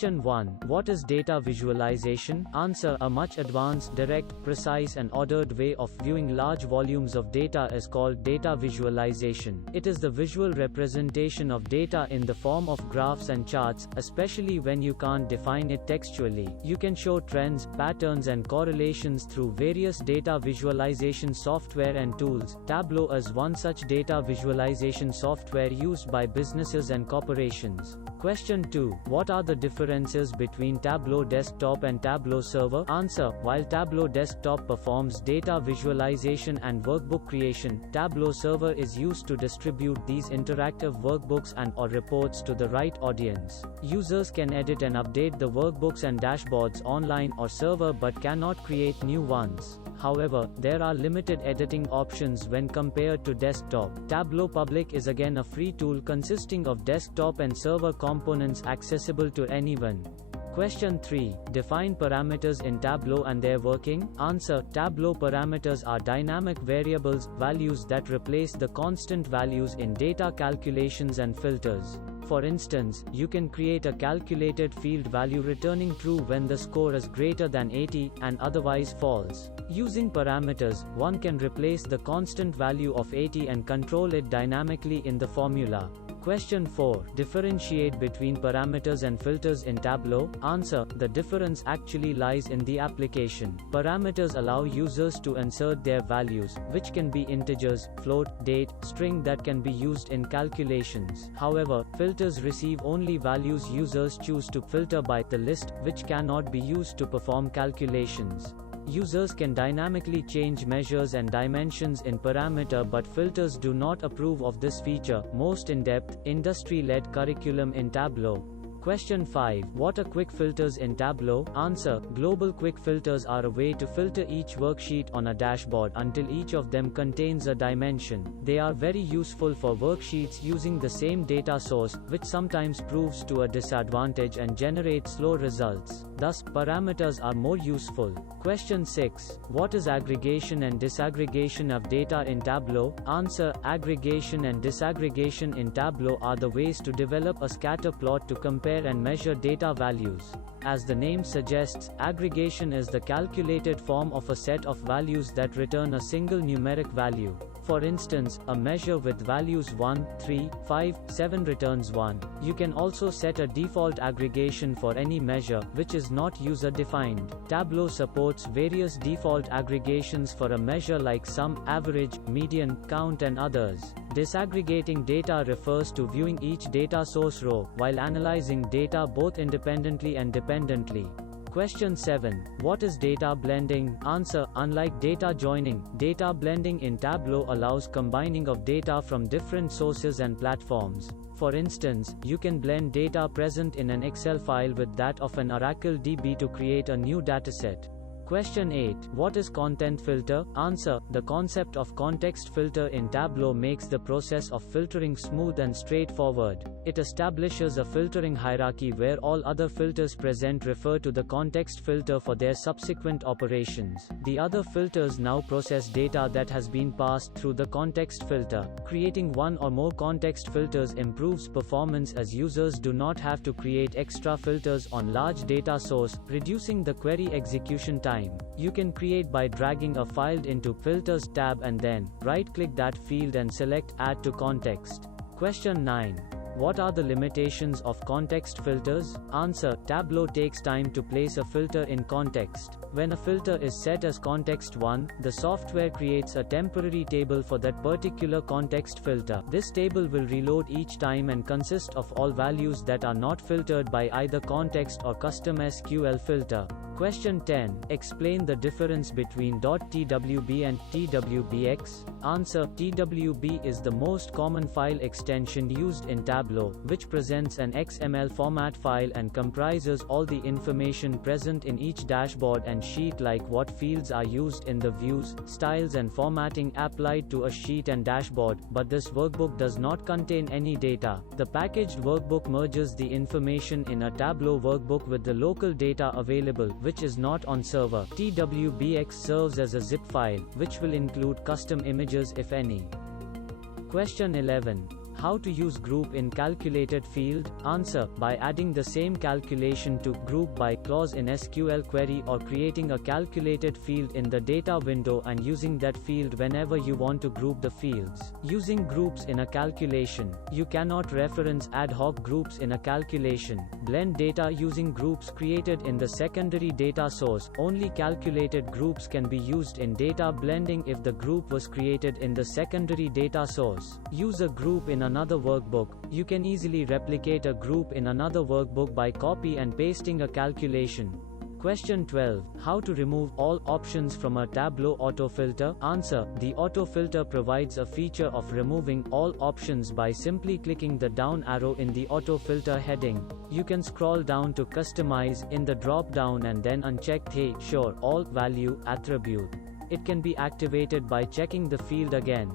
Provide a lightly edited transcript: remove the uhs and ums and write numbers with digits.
Question 1. What is data visualization? Answer. A much advanced, direct, precise and ordered way of viewing large volumes of data is called data visualization. It is the visual representation of data in the form of graphs and charts, especially when you can't define it textually. You can show trends, patterns and correlations through various data visualization software and tools. Tableau is one such data visualization software used by businesses and corporations. Question 2. What are the differences between Tableau Desktop and Tableau Server? Answer. While Tableau Desktop performs data visualization and workbook creation, Tableau Server is used to distribute these interactive workbooks and/or reports to the right audience. Users can edit and update the workbooks and dashboards online or server but cannot create new ones. However, there are limited editing options when compared to desktop. Tableau Public is again a free tool consisting of desktop and server components accessible to anyone. Question 3. Define parameters in Tableau and their working. Answer. Tableau parameters are dynamic variables, values that replace the constant values in data calculations and filters. For instance, you can create a calculated field value returning true when the score is greater than 80, and otherwise false. Using parameters, one can replace the constant value of 80 and control it dynamically in the formula. Question 4. Differentiate between parameters and filters in Tableau. Answer. The difference actually lies in the application. Parameters allow users to insert their values, which can be integers, float, date, string that can be used in calculations. However, filters receive only values users choose to filter by the list, which cannot be used to perform calculations. Users can dynamically change measures and dimensions in parameter, but filters do not approve of this feature. Most in-depth, industry-led curriculum in Tableau. Question 5. What are quick filters in Tableau? Answer. Global quick filters are a way to filter each worksheet on a dashboard until each of them contains a dimension. They are very useful for worksheets using the same data source, which sometimes proves to a disadvantage and generates slow results. Thus, parameters are more useful. Question 6. What is aggregation and disaggregation of data in Tableau? Answer. Aggregation and disaggregation in Tableau are the ways to develop a scatter plot to compare and measure data values. As the name suggests, aggregation is the calculated form of a set of values that return a single numeric value. For instance, a measure with values 1, 3, 5, 7 returns 1. You can also set a default aggregation for any measure, which is not user-defined. Tableau supports various default aggregations for a measure like sum, average, median, count and others. Disaggregating data refers to viewing each data source row, while analyzing data both independently and dependently. Question 7. What is data blending? Answer. Unlike data joining, data blending in Tableau allows combining of data from different sources and platforms. For instance, you can blend data present in an Excel file with that of an Oracle DB to create a new dataset. Question 8. What is content filter? Answer. The concept of context filter in Tableau makes the process of filtering smooth and straightforward. It establishes a filtering hierarchy where all other filters present refer to the context filter for their subsequent operations. The other filters now process data that has been passed through the context filter. Creating one or more context filters improves performance as users do not have to create extra filters on large data source, reducing the query execution time. You can create by dragging a file into Filters tab and then right-click that field and select Add to Context. Question 9. What are the limitations of context filters? Answer. Tableau takes time to place a filter in context. When a filter is set as context 1, the software creates a temporary table for that particular context filter. This table will reload each time and consist of all values that are not filtered by either context or custom SQL filter. Question 10. Explain the difference between .twb and TWBX. Answer. TWB is the most common file extension used in Tableau, which presents an XML format file and comprises all the information present in each dashboard and sheet, like what fields are used in the views, styles and formatting applied to a sheet and dashboard, but this workbook does not contain any data. The packaged workbook merges the information in a Tableau workbook with the local data available, which is not on server. TWBX serves as a zip file, which will include custom images if any. Question 11. How to use group in calculated field? Answer: by adding the same calculation to group by clause in SQL query, or creating a calculated field in the data window and using that field whenever you want to group the fields. Using groups in a calculation. You cannot reference ad hoc groups in a calculation. Blend data using groups created in the secondary data source. Only calculated groups can be used in data blending if the group was created in the secondary data source. Use a group in another workbook. You can easily replicate a group in another workbook by copy and pasting a calculation. Question 12. How to remove all options from a Tableau autofilter? Answer: the autofilter provides a feature of removing all options by simply clicking the down arrow in the autofilter heading. You can scroll down to Customize in the drop-down and then uncheck Hey, Sure All Value attribute. It can be activated by checking the field again.